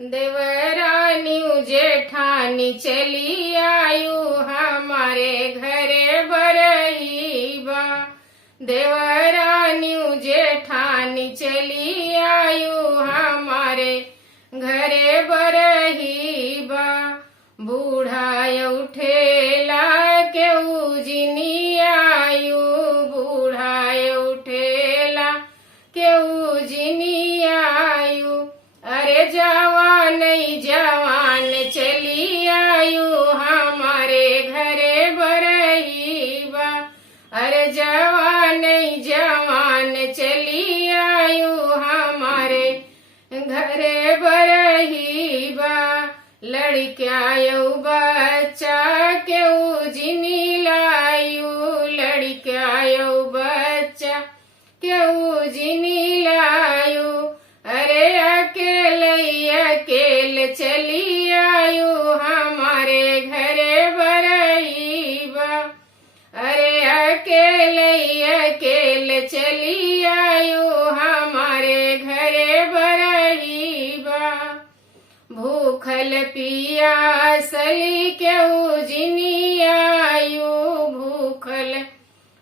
देवरानी जेठानी चली आयु हमारे घरे बरईबा। देवरानी जेठानी चली आयु हमारे घरे बरहीबा। बूढ़ा उठेला के उजनी आयु, बूढ़ा उठेला के उजनी आयु। अरे जवान जवान चली आयु हमारे घरे बरहीबा। अरे जवान जवान चली आयु हमारे घरे बरहीबा। लड़किया बच्चा के उजनी लायु, लड़किया बच्चा के उजनी लायु। अरे अकेले चली आयु हमारे घरे बरहीबा। अरे अकेले चली आयु हमारे घरे बरहीबा। भूखल पियासली के उजनी आयु, भूखल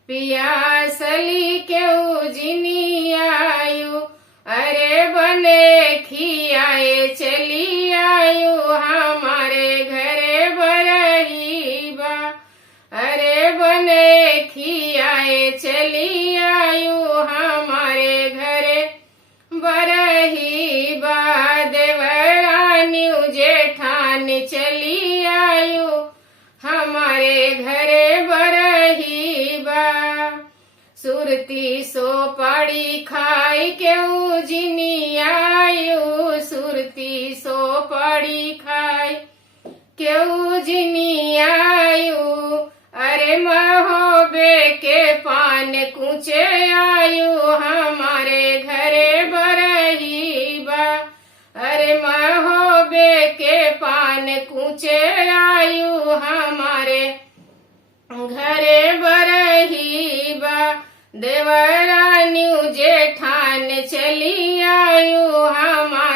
पियासली के उजनी आयु। अरे बने खियाए चली आयु हमारे घरे बरहीबा। अरे बने खियाए चली आयु हमारे घरे बरहीबा। देवरानी जेठानी चली आयु हमारे घरे बरहीबा। सुरती सोपाड़ी खाई के उजनी आयु, सुरती सोपाड़ी खाई के उजनी आयु। अरे महोबे के पान कुचे आयु हमारे घरे बरहीबा। अरे महोबे के पान कुचे आयु हमारे घरे देवरानी जेठान चली आयु हमारे